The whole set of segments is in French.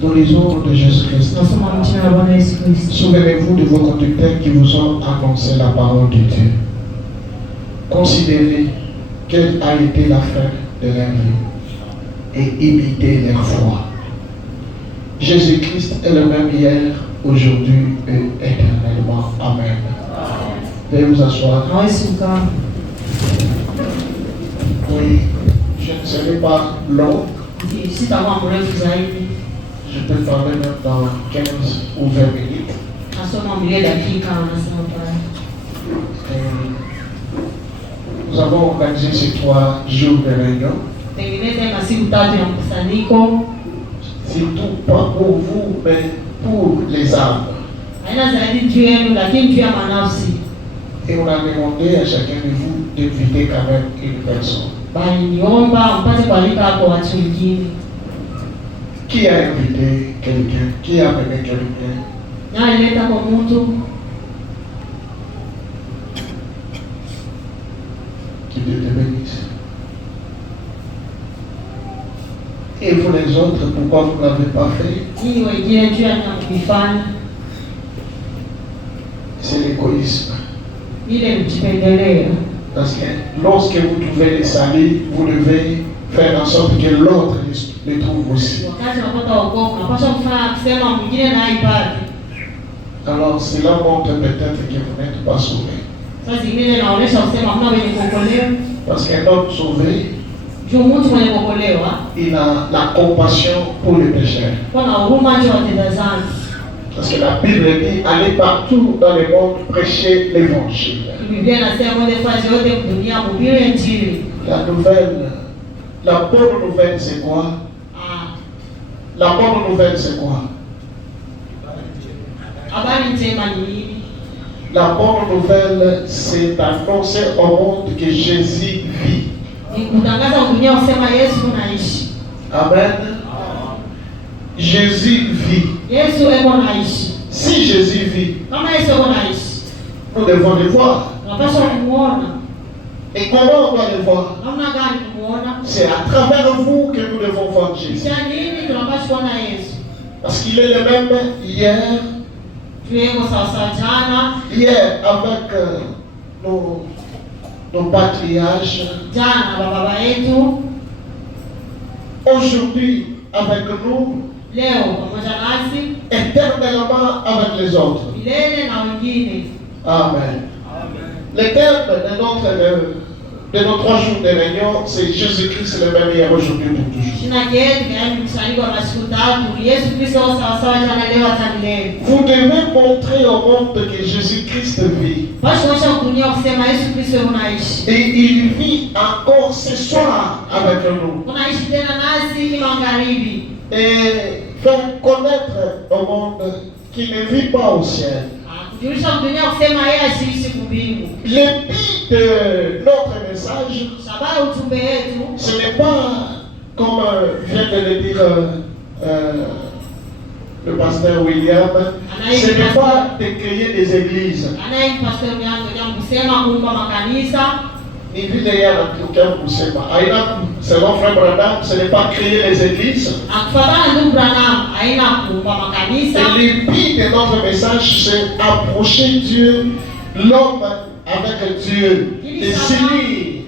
Dans les ordres de Jésus-Christ. Souvenez-vous de vos conducteurs qui vous ont annoncé la parole de Dieu. Considérez quelle a été la fin de leur vie et imitez leur foi. Jésus-Christ est le même hier, aujourd'hui et éternellement. Amen. Veuillez vous asseoir. Oui, je ne serai pas long. Je peux parler même dans 15 ou 20 minutes. Nous avons organisé ces 3 jours de réunion. Surtout pas pour vous, mais pour les âmes. Et on a demandé à chacun de vous d'inviter quand même une personne. Qui a invité quelqu'un? Qui a amené quelqu'un? Qui Dieu te bénisse. Et vous les autres, pourquoi vous ne l'avez pas fait? C'est l'égoïsme. Parce que lorsque vous trouvez les salis, vous devez faire en sorte que l'autre les trouve aussi. Alors cela montre peut-être que vous n'êtes pas sauvé. Parce qu'un homme sauvé, il a la compassion pour les pécheurs. Parce que la Bible dit, allez partout dans le monde prêcher l'évangile. La bonne nouvelle c'est quoi? La bonne nouvelle c'est quoi? La bonne nouvelle c'est d'annoncer au monde que Jésus vit. Amen. Jésus vit. Si Jésus vit, nous devons le voir. Et comment on doit le voir? C'est à travers vous que nous devons voir Jésus. Parce qu'il est le même hier avec nos patriarches. Aujourd'hui avec nous. Éternellement avec les autres. Amen. Le terme de nos 3 jours de réunion, c'est Jésus-Christ le même hier, aujourd'hui, pour toujours. Vous devez montrer au monde que Jésus-Christ vit. Et il vit encore ce soir avec nous. Et faire connaître au monde qui ne vit pas au ciel. Le but de notre message, ce n'est pas, comme vient de le dire le pasteur William, ce n'est pas de créer des églises. Selon Frère Branham, ce n'est pas créer les églises. Et le but de notre message, c'est approcher Dieu, l'homme avec Dieu, et s'unir.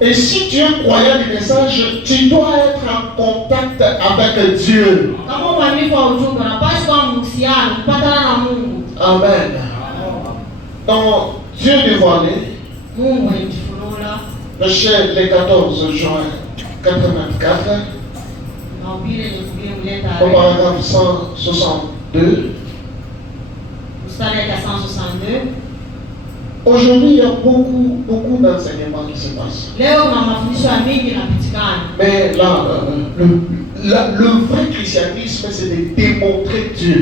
Et si tu es croyant du message, tu dois être en contact avec Dieu. Amen. Donc, Dieu dévoilé, le 14 juin 84, au paragraphe 162. Aujourd'hui, il y a beaucoup d'enseignements qui se passent. Mais là, le vrai christianisme, c'est de démontrer Dieu.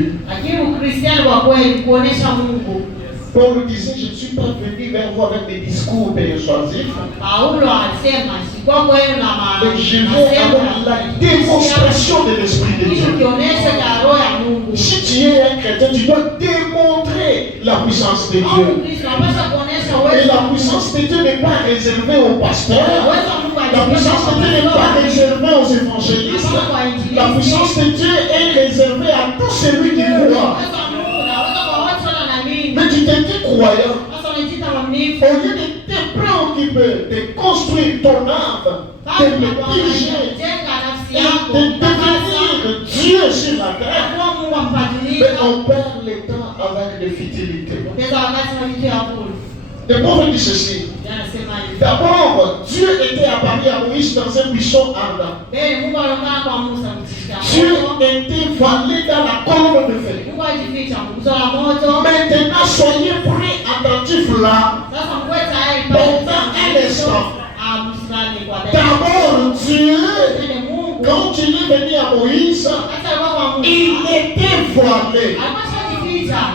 Paul disait, je ne suis pas venu vers vous avec des discours persuasifs. Mais je viens avec la démonstration de l'Esprit de Dieu. Si tu es un chrétien, tu dois démontrer la puissance de Dieu. Et la puissance de Dieu n'est pas réservée aux pasteurs. La puissance de Dieu n'est pas réservée aux évangélistes. La puissance de Dieu est réservée à tout celui qui croit. Mais tu te dis croyant. Au lieu de te préoccuper de construire ton âme, de le diriger et de devenir Dieu sur la terre, mais on perd le temps avec des futilités. Le pauvre dit ceci. D'abord, Dieu était apparu à Moïse dans un buisson ardent. Dieu était vallé dans la colonne de feu. Maintenant, soyez prêts, attentifs là, pendant un instant. D'abord, Dieu, quand il est venu à Moïse, il était voilé.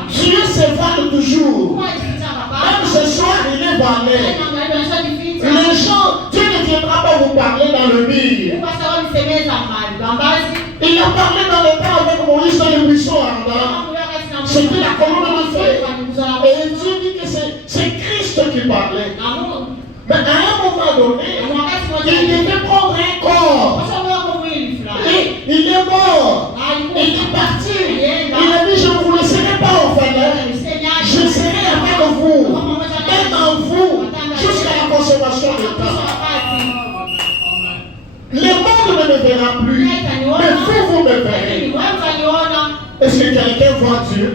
Dieu se voile toujours. Même ce soir, il est voilé. Les gens, Dieu ne viendra pas vous parler dans le mur. Il a parlé dans le temps avec Moïse dans le buisson ardent. C'était la colonne de feu. Et Dieu dit que c'est Christ qui parlait. Mais à un moment donné, il devait prendre un corps. Il est mort. Il est parti. Il a dit, je ne vous laisserai pas orphelin. Je serai avec vous. Même en vous. Jusqu'à la consommation du temps. Le monde ne me verra plus. Mais vous me verrez. Est-ce que quelqu'un voit Dieu?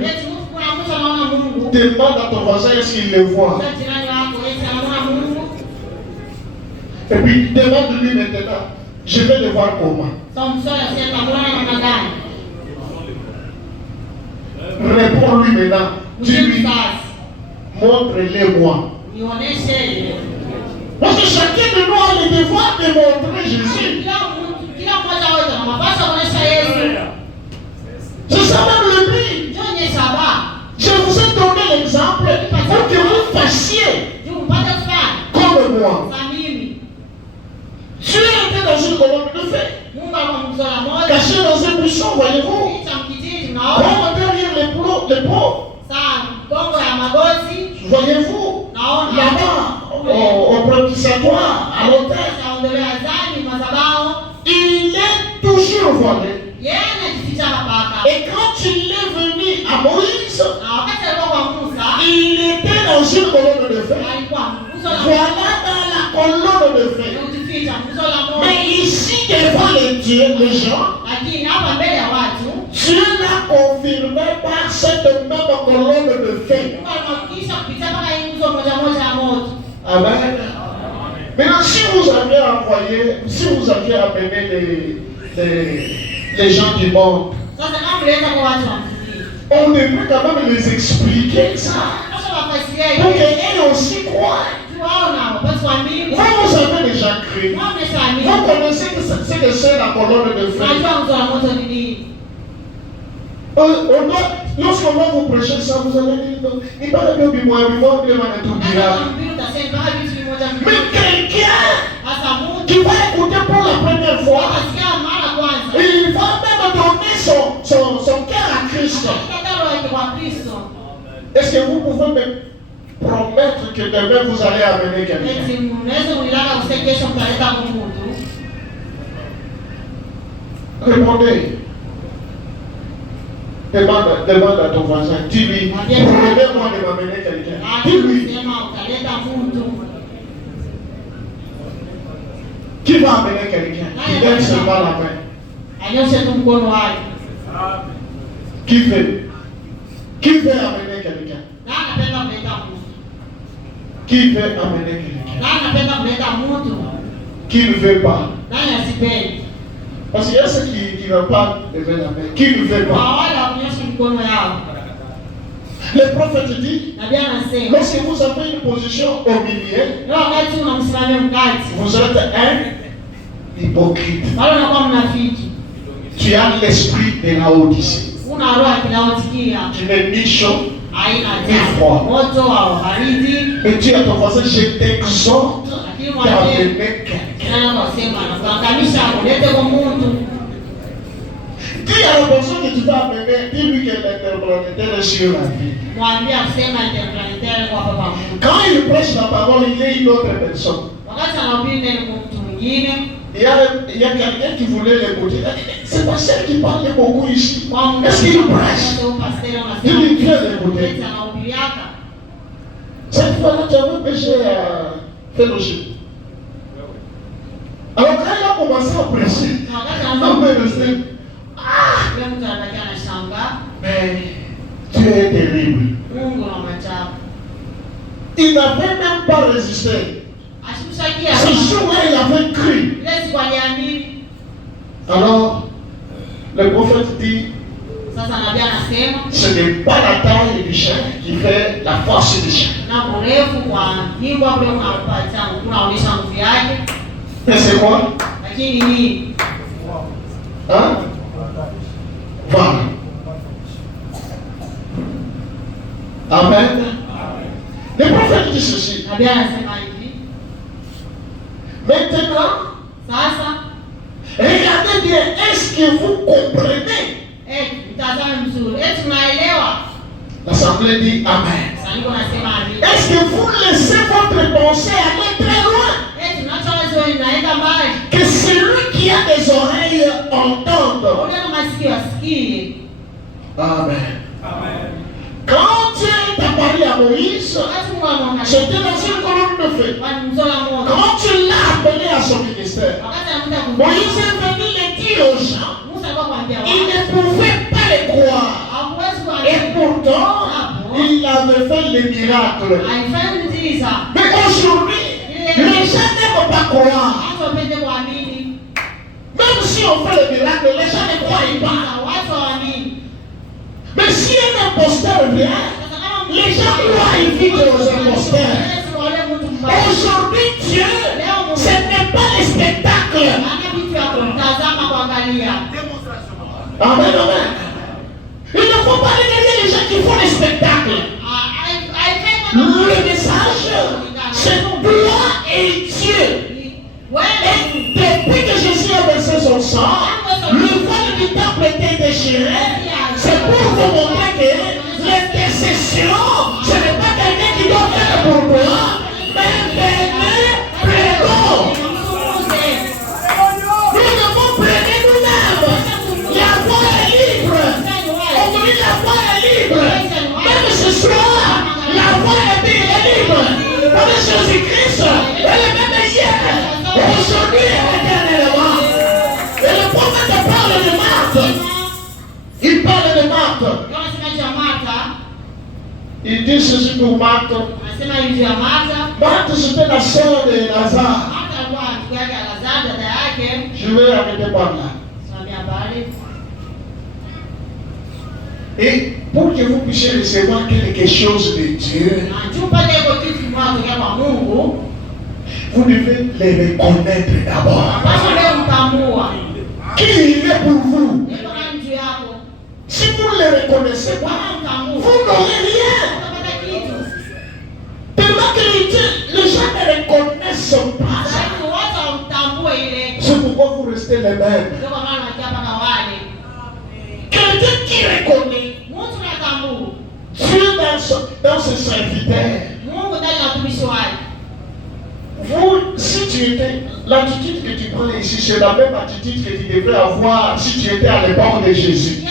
Demande à ton voisin, est-ce qu'il le voit? Et puis demande-lui maintenant, je vais le voir comment. Réponds-lui maintenant. Dis-lui, montre-le-moi. Parce que chacun de nous a le devoir de montrer Jésus. C'est ça même le but. Je vous ai donné l'exemple pour que vous fassiez comme moi. Dieu était dans une colonne de feu, caché dans un buisson, voyez-vous. Comme derrière les pauvres. Voyez-vous, là-bas, au propitiatoire, à l'autel, il est toujours voilé. Et quand il est venu à Moïse, il était dans une colonne de feu. Voilà dans la colonne de feu. Mais ici, devant les dieux, les gens, Dieu l'a confirmé par cette même colonne de feu. Amen. Maintenant, si vous aviez amené les gens du monde, on devrait quand même les expliquer ça. Pour qu'ils aussi croient. Vous avez déjà cru. Vous connaissez que c'est que c'est la colonne de feu. Lorsqu'on va vous prêcher ça, vous allez dire, il parle bien du moi, il va tout dire. Mais quelqu'un qui va écouter pour la première fois, il va même donner son cœur à Christ. Est-ce que vous pouvez me promettre que demain vous allez amener quelqu'un? Répondez. Demande à ton voisin. Dis-lui, promets-moi de m'amener quelqu'un. Dis-lui. Qui va amener quelqu'un? Qui lève seulement la main. Qui veut? Qui veut amener quelqu'un? Qui veut amener quelqu'un? Qui ne veut pas? Parce qu'il y a ceux qui ne veulent pas lever la main. Qui ne veut pas? Le prophète dit, lorsque vous avez une position au milieu, vous êtes un hypocrite. Tu as l'esprit de la Odyssée. Tu n'es ni chaud, ni froid. Mais tu as ton voisin, je t'exhorte d'amener quelqu'un. Dis à la personne que tu vas amener, dis-lui que l'interprétateur est sur la vie. Quand il prêche la parole, il est une autre personne. Il y a quelqu'un qui voulait l'écouter. C'est pas celle qui parle beaucoup ici. Est-ce qu'il prêche? Il lui vient l'écouter. Cette fois-là, tu avais péché à fellowship. Alors quand il a commencé à prêcher, mais Dieu est terrible. Il n'avait même pas résisté. Ce jour-là, il avait cru. Alors, le prophète dit, ce n'est pas la taille du chien qui fait la force du chien. Mais c'est quoi? Hein? Voilà. Amen. Le prophète dit ceci. Maintenant, regardez bien, est-ce que vous comprenez? L'assemblée dit Amen. Est-ce que vous laissez votre pensée aller très loin? Que celui qui a des oreilles entende. Amen. Quand Dieu est apparu à Moïse, c'était dans une colonne de feu. Quand tu l'as appelé à son ministère, Moïse est venu le dire aux gens. Il ne pouvait pas les croire. Et pourtant, il avait fait les miracles. Mais aujourd'hui, les gens n'aiment pas croire. Même si on fait le miracle, les gens ne croient pas. Mais si un imposteur vient, les gens croient vite aux imposteurs. Aujourd'hui, Dieu, ce n'est pas le spectacle. Amen, amen. Il ne faut pas regarder les gens qui font les spectacles. Le message, c'est toi et Dieu. Et depuis que Jésus a versé son sang, le voile du temple était déchiré. C'est pour vous montrer que l'intercession, ce n'est pas quelqu'un qui doit faire pour toi, mais venez, plaignons. Nous devons plaider nous-mêmes. La voie est libre. On dit la voie est libre. Même ce soir, la voie est libre. Avec Jésus-Christ, elle est même hier, aujourd'hui et éternellement. Et le prophète parle de Marthe. Il parle de Marthe. Il dit ceci pour Marthe. Marthe, c'était la sœur de Lazare. Je vais arrêter par là. Et pour que vous puissiez recevoir quelque chose de Dieu, vous devez les reconnaître d'abord. Qui il est pour vous? Si vous ne les reconnaissez pas, vous n'aurez rien. Tellement que les gens ne reconnaissent pas. C'est pourquoi vous restez les mêmes. Quelqu'un qui reconnaît Dieu dans ses serviteurs. Vous, si tu étais, l'attitude que tu prends ici, c'est la même attitude que tu devrais avoir si tu étais à l'époque de Jésus.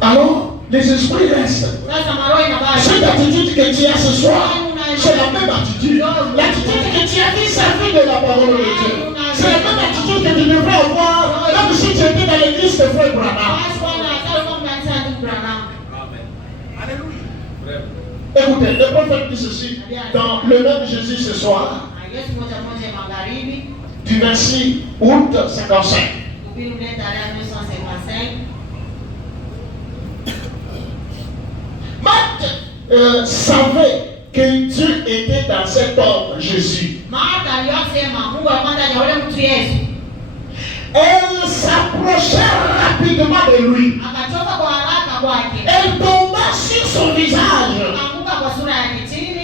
Alors, les esprits restent. Cette attitude que tu as ce soir, c'est la même attitude. L'attitude que tu as servi de la parole de Dieu. C'est la même attitude que tu devrais avoir, même si tu étais dans l'église de Frère Branham. Écoutez, le prophète dit ceci dans le nom de Jésus ce soir, du 26 août 55. Marthe savait que Dieu était dans cet homme, Jésus. Elle s'approchait rapidement de lui. Elle tomba sur son visage.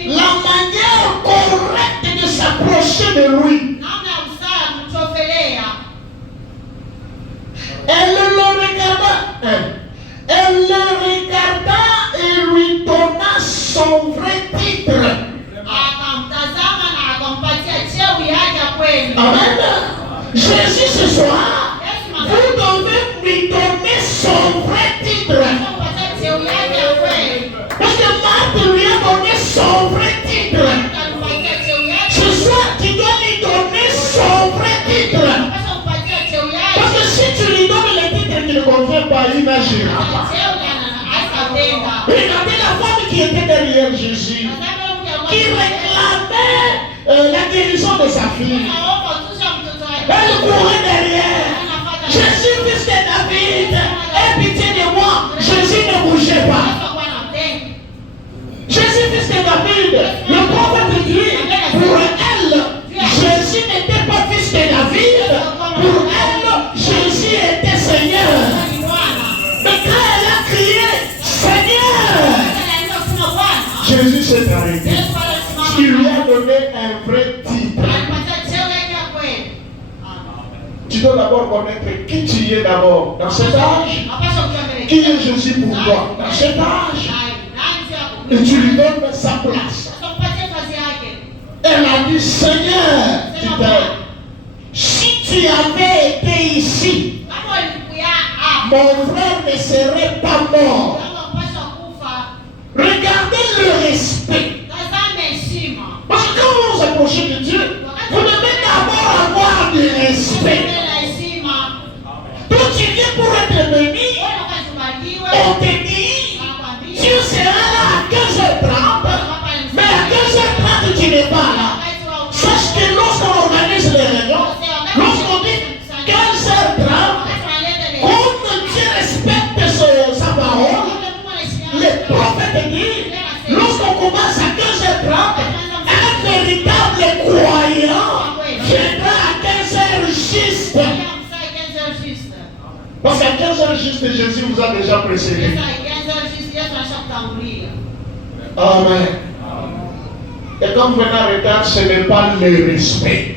La manière correcte de s'approcher de lui, Amen. Jésus ce soir, vous devez lui donner son vrai titre. Parce que Marthe lui a donné son vrai titre. Ce soir, tu dois lui donner son vrai titre. Parce que si tu lui donnes le titre qui ne convient pas, il n'agira pas. Regardez la femme qui était derrière Jésus, qui réclamait la guérison de sa fille. Elle courait derrière. Jésus, fils de David, aie pitié de moi. Jésus ne bougeait pas. Jésus, fils de David, le prophète dit, pour elle, Jésus n'était pas fils de David. Pour elle, Jésus était Seigneur. Mais quand elle a crié, Seigneur, Jésus s'est arrêté. Il lui a donné un vrai titre. Tu dois d'abord connaître qui tu es d'abord dans cet âge. Qui est Jésus pour toi dans cet âge. Et tu lui donnes sa place. Elle a dit, Seigneur, si tu avais été ici, mon frère ne serait pas mort. Regardez le respect. Parce que quand vous vous approchez de Dieu, vous devez d'abord avoir du respect. Toi, tu viens pour être béni. On te dit, Dieu sera là à 15h30. Mais à 15h30, tu n'es pas là. Sache que lorsqu'on organise les réunions, lorsqu'on dit 15h30, comme Dieu respecte sa parole, le prophète dit, lorsqu'on commence à 15h30, un véritable croyant viendra à 15h juste. Parce qu'à 15h juste, Jésus vous a déjà précédé. Amen. Et quand vous venez en retard, ce n'est pas le respect.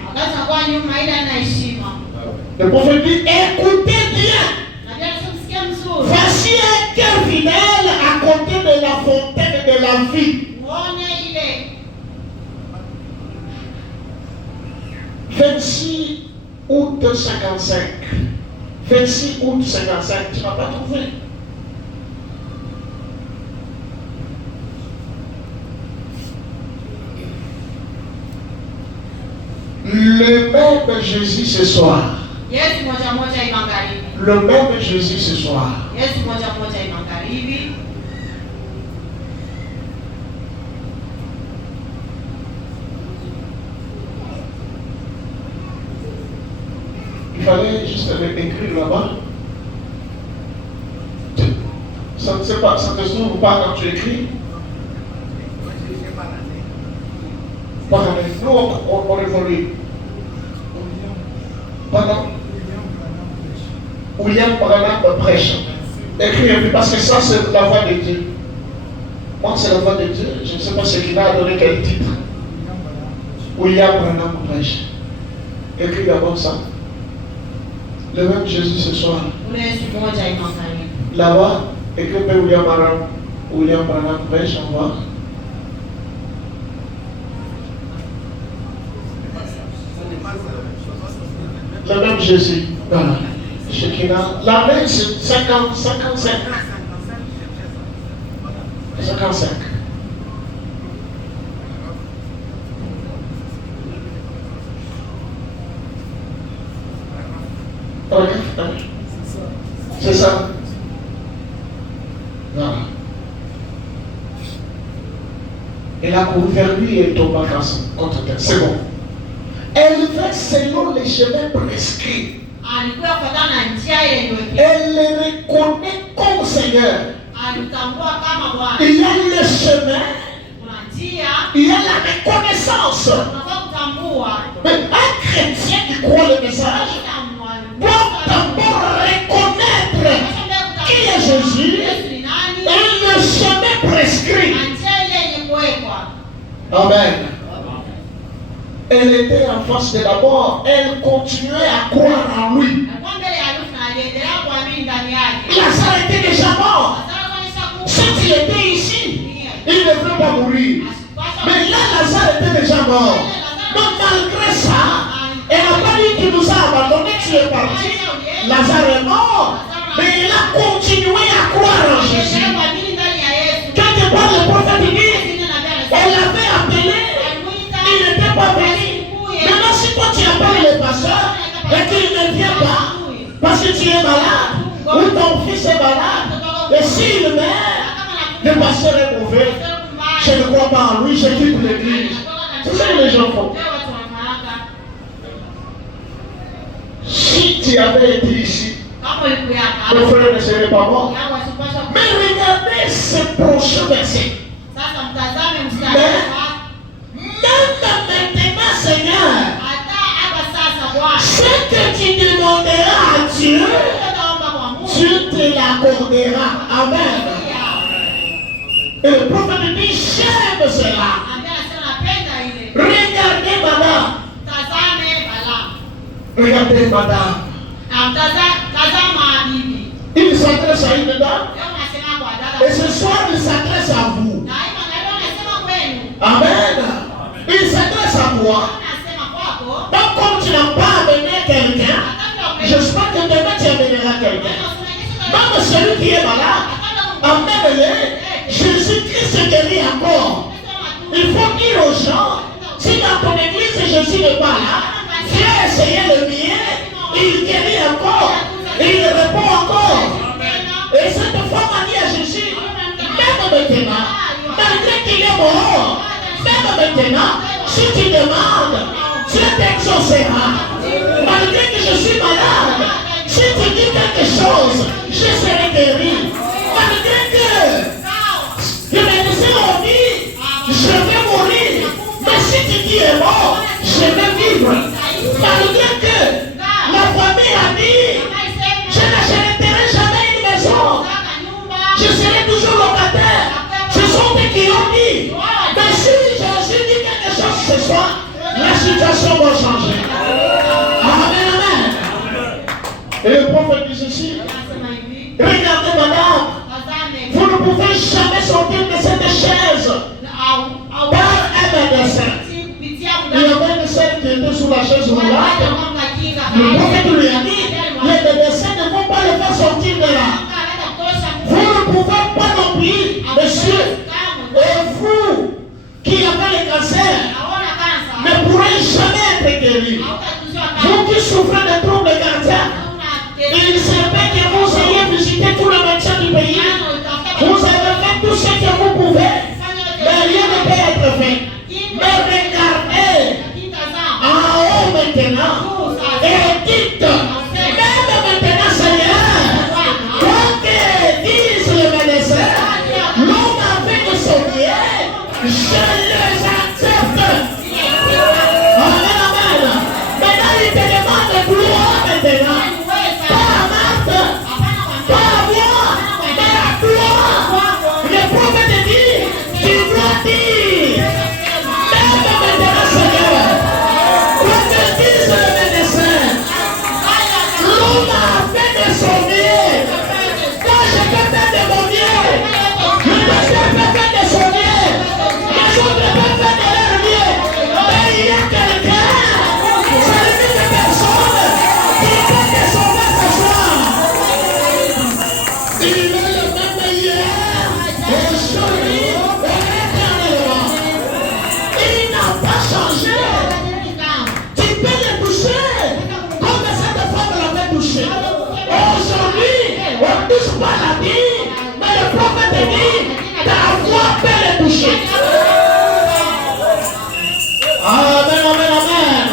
Le prophète dit, écoutez bien. Voici un cœur fidèle à côté de la fontaine de la vie. 26 août 55. 26 août 55, tu ne vas pas trouver. Le même Jésus ce soir. Le même Jésus ce soir. Il fallait juste écrire là-bas. Ça ne te trouve pas quand tu écris. Nous, on évolue. Pardon. William Branham prêche. Écris un peu, parce que ça, c'est la voix de Dieu. Moi, c'est la voix de Dieu. Je ne sais pas ce qu'il a donné, quel titre. William Branham prêche. Écris d'abord ça. Le même Jésus ce soir. Là-bas, écris William Branham prêche, on voit. Le même Jésus. Voilà. L'année, c'est 55. 55. C'est ça. Voilà. Elle a couru vers lui et tomba contre terre. C'est bon. Elle fait selon les chemins prescrits. Elle le reconnaît comme Seigneur. Il y a le chemin. Il y a la reconnaissance. Mais un chrétien qui croit le message doit d'abord reconnaître qui est Jésus et le chemin prescrit. Amen. Elle était en face de la mort. Elle continuait à croire en lui. Lazare était déjà mort. Si tu étais ici, il ne devrait pas mourir. Mais là, Lazare était déjà mort. Donc malgré ça, elle a parti, Lazare est mort, mais il a continué à croire en Jésus. Quelque part le prophète dit, on l'avait appelé, il n'était pas venu. Maintenant si toi tu appelles le pasteur et qu'il ne vient pas, parce que tu es malade, ou ton fils est malade, et s'il meurt, le pasteur est mauvais, je ne crois pas en lui, je quitte l'église. C'est ça que les gens font. Si tu avais été ici, le frère ne serait pas mort. Mais regardez ce prochain verset. Même maintenant, Seigneur, ce que tu demanderas à Dieu, Dieu te l'accordera. Amen. Et le prophète dit, j'aime cela. Regardez madame. Regardez madame. Il s'adresse à une dame. Et ce soir, il s'adresse à vous. Amen. Il s'adresse à toi. Donc, comme tu n'as pas amené quelqu'un, j'espère que demain tu amèneras quelqu'un. Même celui qui est malade, amène-le. Jésus-Christ guérit encore. Il faut dire aux gens, si dans ton église Jésus n'est pas là, viens essayer le mien, il guérit encore, il répond encore. Et cette femme a dit à Jésus, même maintenant, malgré qu'il est mort, même maintenant, si tu demandes, Dieu t'exaucera. Malgré que je suis malade, si tu dis quelque chose, je serai guéri. Malgré que les médecins ont dit, je vais mourir, mais si tu dis est mort, je vais vivre. Malgré que la famille a dit, je n'achèterai jamais une maison, je serai toujours locataire. Ce sont eux qui ont dit, mais si Jésus dit quelque chose ce soir, la situation va changer. Amen, amen. Et le prophète dit ceci, regardez madame, vous ne pouvez jamais sortir de cette chaise par un médecin. Il y avait une médecin qui était sous la chaise roulante. Le prophète lui a dit, les médecins ne vont pas le faire sortir de là. Vous ne pouvez pas non plus, monsieur, et vous qui avez le cancer, ne pourrez jamais être guéri. Vous qui souffrez de troubles cardiaques, il se peut que vous ayez visité tous les médecins du pays. Vous avez fait tout ce que vous pouvez, mais rien ne peut être fait. Mais regardez en haut maintenant et dites, même maintenant Seigneur, quoi que disent les médecins, l'homme avec le sommier, je les accepte. Amen, amen. Maintenant il te demande de gloire maintenant. Pas à Marthe, pas à moi, mais à toi. Le prophète dit, tu dois dire, même maintenant Seigneur, quoi que disent les médecins, l'homme a fait de son mieux. Quand je peux faire de mon mieux, le pasteur peut faire de son mieux, les autres peuvent faire de leur mieux. Mais il y a quelqu'un, c'est une personne qui fait de son mieux ce soir. Il est le même hier, aujourd'hui, et éternellement. Il n'a pas changé. Tu peux le toucher comme cette femme l'avait touché. Aujourd'hui, on ne touche pas la vie, mais le prophète dit, ta voix peut le toucher. Amen, amen, amen.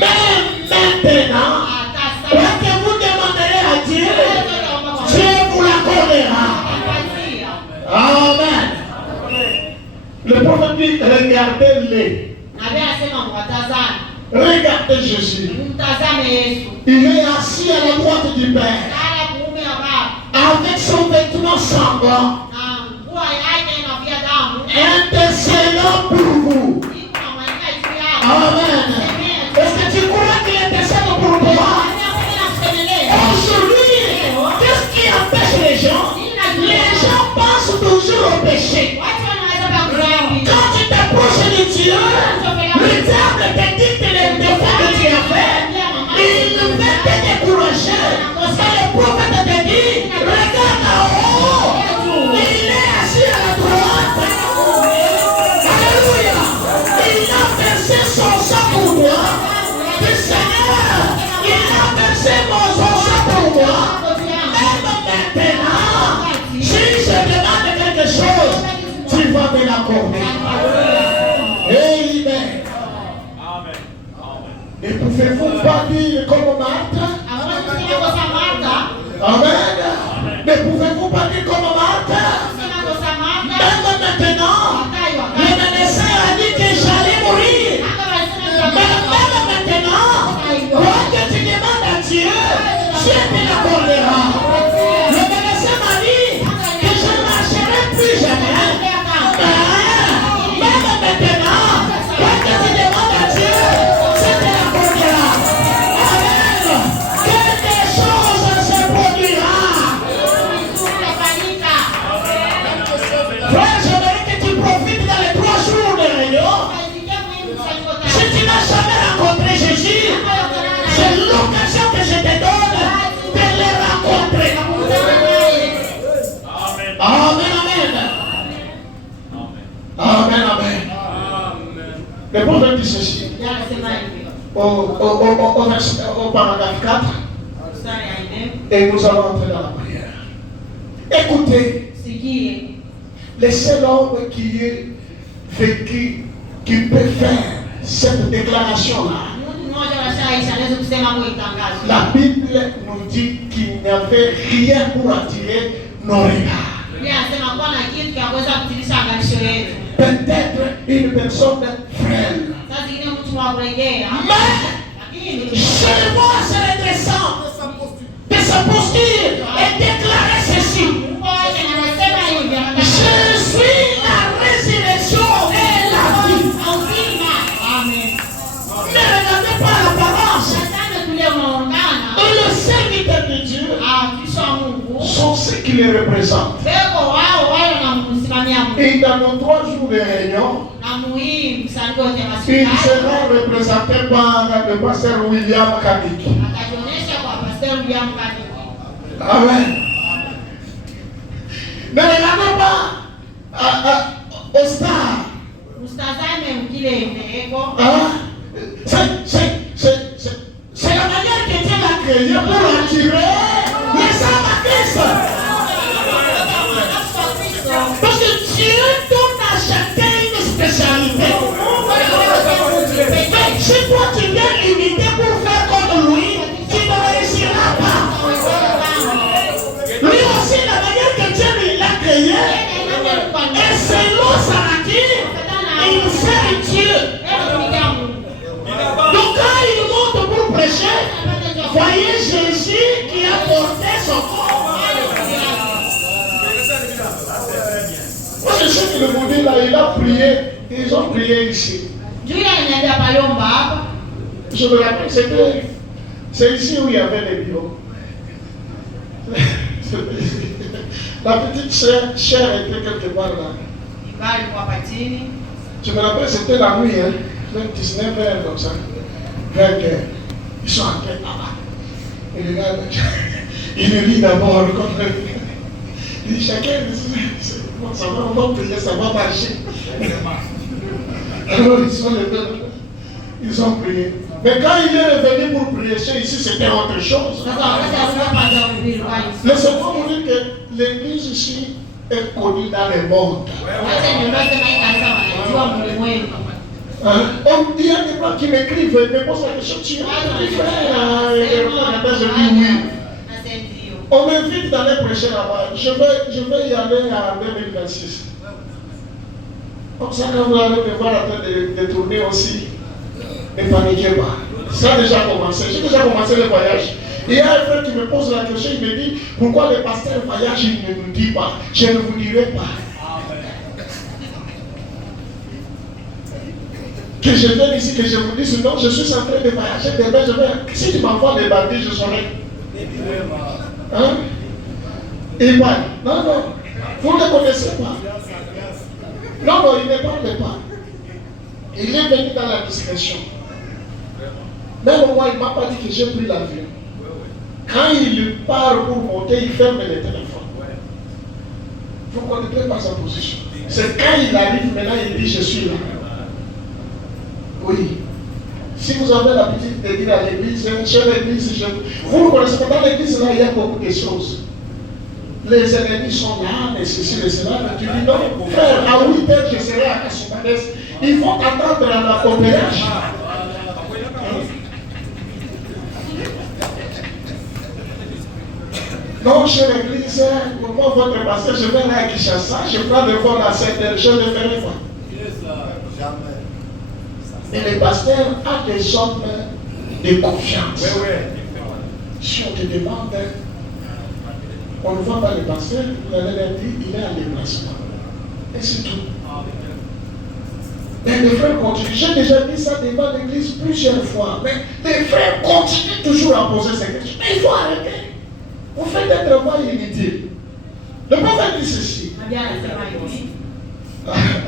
Même maintenant, quoi que vous demanderez à Dieu, Dieu vous l'accordera. Amen. Le prophète dit, regardez-les. Regardez Jésus. Il est assis à la droite du Père. Avec son vêtement sanglant. Intercédant pour vous. Amen. Est-ce que tu crois qu'il intercède pour toi? Aujourd'hui, qu'est-ce qui empêche les gens? Les gens pensent toujours au péché. Quand tu t'approches de Dieu, le diable te dit que les défauts que tu as fait, il pouvez-vous pas dire comme Marthe? Amen. Ne pouvez-vous pas dire comme Marthe? Même maintenant, le médecin a dit que j'allais mourir. Mais même maintenant, quand tu demandes à Dieu, Dieu te l'accordera. Le médecin m'a dit que je ne marcherai plus jamais. Même maintenant, quand tu demandes à Dieu, Dieu te l'accordera. Amen. Quelque chose se produira. Frère, j'aimerais que tu profites dans les 3 jours de réunion. Si tu n'as jamais rencontré Jésus, c'est l'occasion que je te donne de le rencontrer. Amen, amen. Amen, amen. Le prophète dit ceci. Au paragraphe 4. Et nous allons entrer dans la prière. Écoutez. Le seul homme qui est vécu, qui peut faire cette déclaration-là, la Bible nous dit qu'il n'y avait rien pour attirer nos regards. Peut-être une personne frêle. Mais je le vois se redressant de sa posture et déclarer ceci. Je suis la résurrection et la vie. Ne regardez pas l'apparence. Et le serviteur de Dieu sont ceux qui les représentent. Et dans nos 3 jours de réunion, il sera représenté par le pasteur William Kadiki. Amen. Ne regardez pas au star. C'est la manière que Dieu l'a créé pour attirer les âmes à Christ. Parce que Dieu donne à chacun une spécialité. Mais si toi tu viens imiter pour faire comme lui, tu ne réussiras pas. Lui aussi, la manière que Dieu l'a créé, et selon sa nature, il sert Dieu. Donc quand il monte pour prêcher, voyez Jésus qui a porté son corps. Moi je sais que le Bouddha là, il a prié, ils ont prié ici. Je me rappelle, c'est ici où il y avait les bureaux. La petite chère était quelque part là. Je me rappelle, c'était la nuit, hein, 19h comme ça. Ils sont entrés là-bas. Il me dit d'abord, il dit chacun, ça va, on va prier, ça va marcher. Alors ils sont levés, ils ont prié. Mais quand il est revenu pour prier, ici c'était autre chose. Laissez-moi vous dire que l'église ici est connue dans le monde. Il y a des gens qui m'écrivent, me posent la question, tu as dit frère, je dis oui. On m'invite d'aller prêcher là-bas. Je vais y aller en 2026. Comme ça, quand vous allez me voir en train de tourner aussi, ne paniquez pas. Ça a déjà commencé. J'ai déjà commencé le voyage. Il y a un frère qui me pose la question, il me dit, pourquoi le pasteur voyage, il ne nous dit pas? Je ne vous dirai pas. Que je vienne ici, que je vous dise, non, je suis en train de voyager, demain je vais. Si tu m'envoies des bandits, je saurai. Hein? Et voilà. Non, non. Vous ne le connaissez pas. Non, non, il ne parle pas. Il est venu dans la discrétion. Même moi, il ne m'a pas dit que j'ai pris l'avion. Quand il part pour monter, il ferme le téléphone. Vous ne connaissez pas sa position. C'est quand il arrive, maintenant, il dit, je suis là. Oui. Si vous avez l'habitude de dire à l'église, chez l'église, vous ne connaissez pas, dans l'église, là, il y a beaucoup de choses. Les ennemis sont là, mais ceci, mais cela. Mais tu dis non, frère, à 8 heures, je serai à Kassoumades. Il faut attendre à la coopération. Non, chez l'église, comment votre pasteur, je vais aller à Kinshasa, je prends le vol à 7 heures, je le ferai pas. Jamais. Mais le pasteur a des hommes de confiance. Oui. Si on te demande, on ne voit pas le pasteur, vous allez leur dire, il est en déplacement. Et c'est tout. Mais les frères continuent. J'ai déjà dit ça devant l'église plusieurs fois. Mais les frères continuent toujours à poser ces questions. Mais il faut arrêter. Vous faites un travail inutile. Le prophète dit ceci. Amen,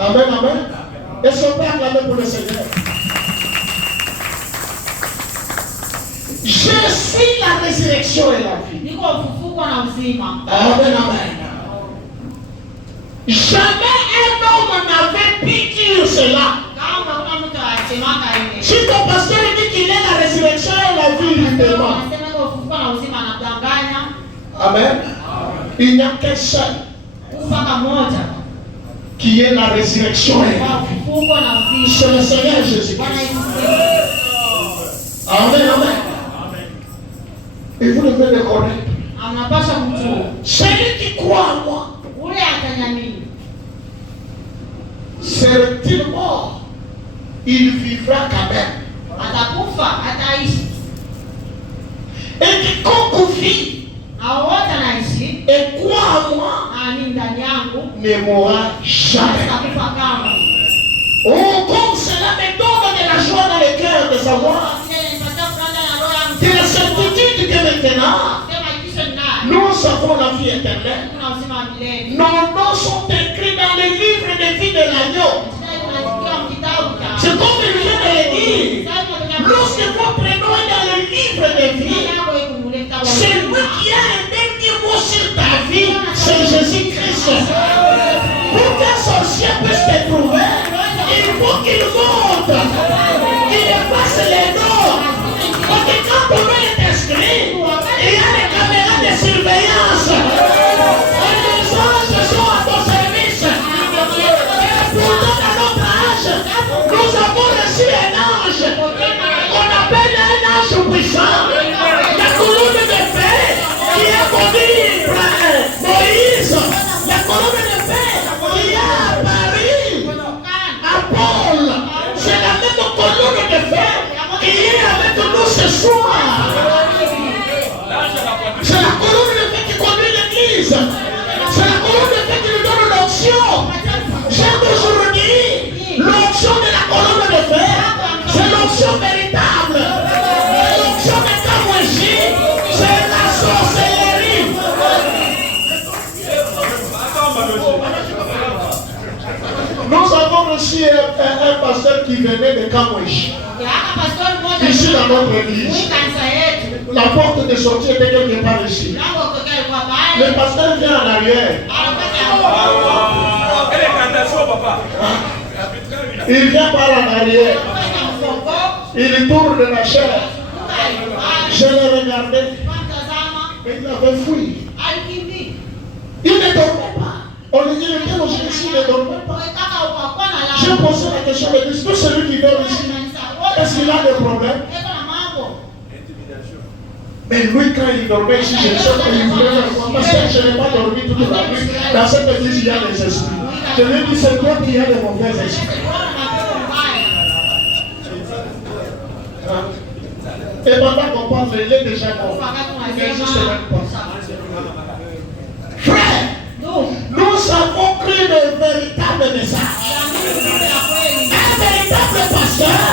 amen. Est-ce qu'on peut acclamer pour le Seigneur? Je suis la résurrection et la vie. Amen, amen. Jamais un homme n'avait pu dire cela. Si ton pasteur dit qu'il est la résurrection et la vie, il demande. Amen. Il n'y a qu'un seul qui est la résurrection et la vie. C'est le Seigneur Jésus-Christ. Amen, amen. Et vous devez le connaître. Celui qui croit en moi, serait-il mort? Il vivra quand même. Et quiconque vit et croit en moi ne mourra jamais. Oh, comme cela me donne de la joie dans le cœur de savoir de la certitude que maintenant nous avons la vie éternelle. Nos noms sont écrits dans le livre de vie de l'agneau. C'est comme il vient de le dire. Lorsque votre nom est dans le livre de vie, c'est lui qui a un dernier mot sur ta vie, c'est Jésus-Christ. Pour qu'un sorcier puisse te trouver, il faut qu'il monte, qu'il efface les noms. Parce que quand ton nom est inscrit, il y a des caméras de surveillance. Et les anges sont à ton service. Et pourtant, dans notre âge, nous avons reçu un ange qu'on appelle un ange puissant. La colonne de feu qui a conduit Moïse. La colonne de feu qui a apparu à Paul. C'est la même colonne de feu qui est avec nous ce soir. C'est la colonne de feu qui conduit l'église. C'est la colonne de feu qui nous donne l'onction. J'aime aujourd'hui l'onction de la colonne de feu. C'est l'onction véritable. L'onction de Kamouéchi, c'est la sorcellerie. Nous avons reçu un pasteur qui venait de Kamouéchi. Ici dans notre église. La porte de sortie était quelque part ici. Le pasteur vient en arrière. Il vient par en arrière. Il tourne de la chair. Je l'ai regardé. Mais il avait fui. Il ne dormait pas. On lui dit, le Dieu ici, il ne dormait pas. J'ai posé la question, mais est-ce que celui qui dort ici, est-ce qu'il a des problèmes? Mais lui, quand il dormait ici, je sais qu'il voulait faire quoi. Parce que je n'ai pas dormi toute la nuit. Dans cette église, il y a des esprits. Je lui ai dit, c'est toi qui as des mauvais esprits. Et pendant qu'on parle, il est déjà mort. Il n'existe même pas. Frère, nous avons cru le véritable message. Un véritable pasteur